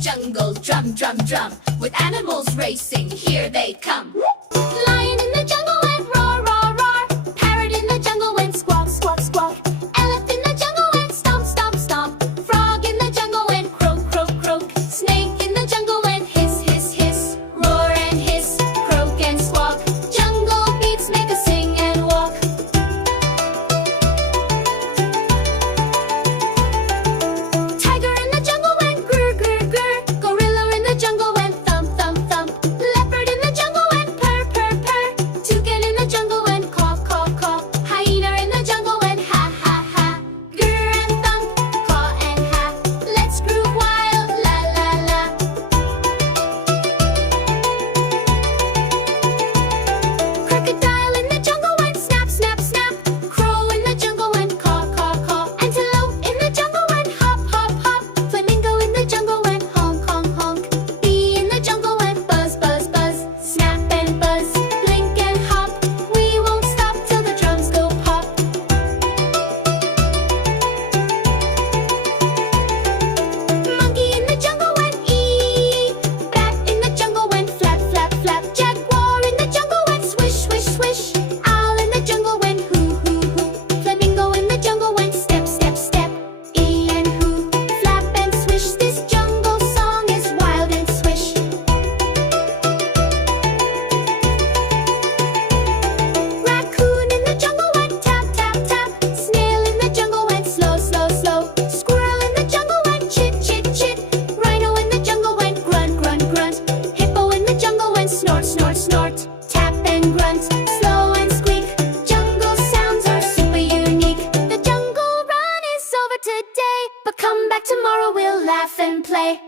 jungle, drum, drum, drum. With animals racing, here they come. Lion in the jungle went roar, roar, roar. Parrot in the jungle went squawk, squawk, squawk. Elephant in the jungle went stomp, stomp, stomp. Frog in the jungle went croak, croak, croak. Snake in the jungle went hiss, hiss, hiss. Roar and hiss, croak and squawk. Jungle beats make us sing and walk. Tiger in the jungle went grr, grr, grr. Gorilla in the jungle went thump, thump, thump. Leopard in the jungle went purr, purr, purr. Toucan in the jungle went caw, caw, caw. Hyena in the jungle went ha, ha, ha. Grr and thump, caw and ha. Let's groove wild, la, la, la. Crocodile in the jungle went snap, snap, snap. Crow in the jungle went caw, caw, caw. Antelope in the jungle went hop, hop, hop. Flamingo in the jungle went honk, honk, honk. Bee in the jungle went buzz, buzz, buzz. Snap and buzz, blink and hop. We won't stop till the drums go pop. Monkey in the jungle went ee. Bat in the jungle went flap, flap, flap. Jaguar in the jungle went swish, swish, swish. Owl in the jungle went hoo, hoo, hoo. Flamingo in the jungle went step, step, step. E and hoo, flap and swish. This jungle song is wild and swish. Raccoon in the jungle went tap, tap, tap. Snail in the jungle went slow, slow, slow. Squirrel in the jungle went chit, chit, chit. Rhino in the jungle went grunt, grunt, grunt. Hippo in the jungle went snort, snort, snort. Tap and grunt, slow and squeak. Jungle sounds are super unique. The jungle run is over today, but come back tomorrow, we'll laugh and play.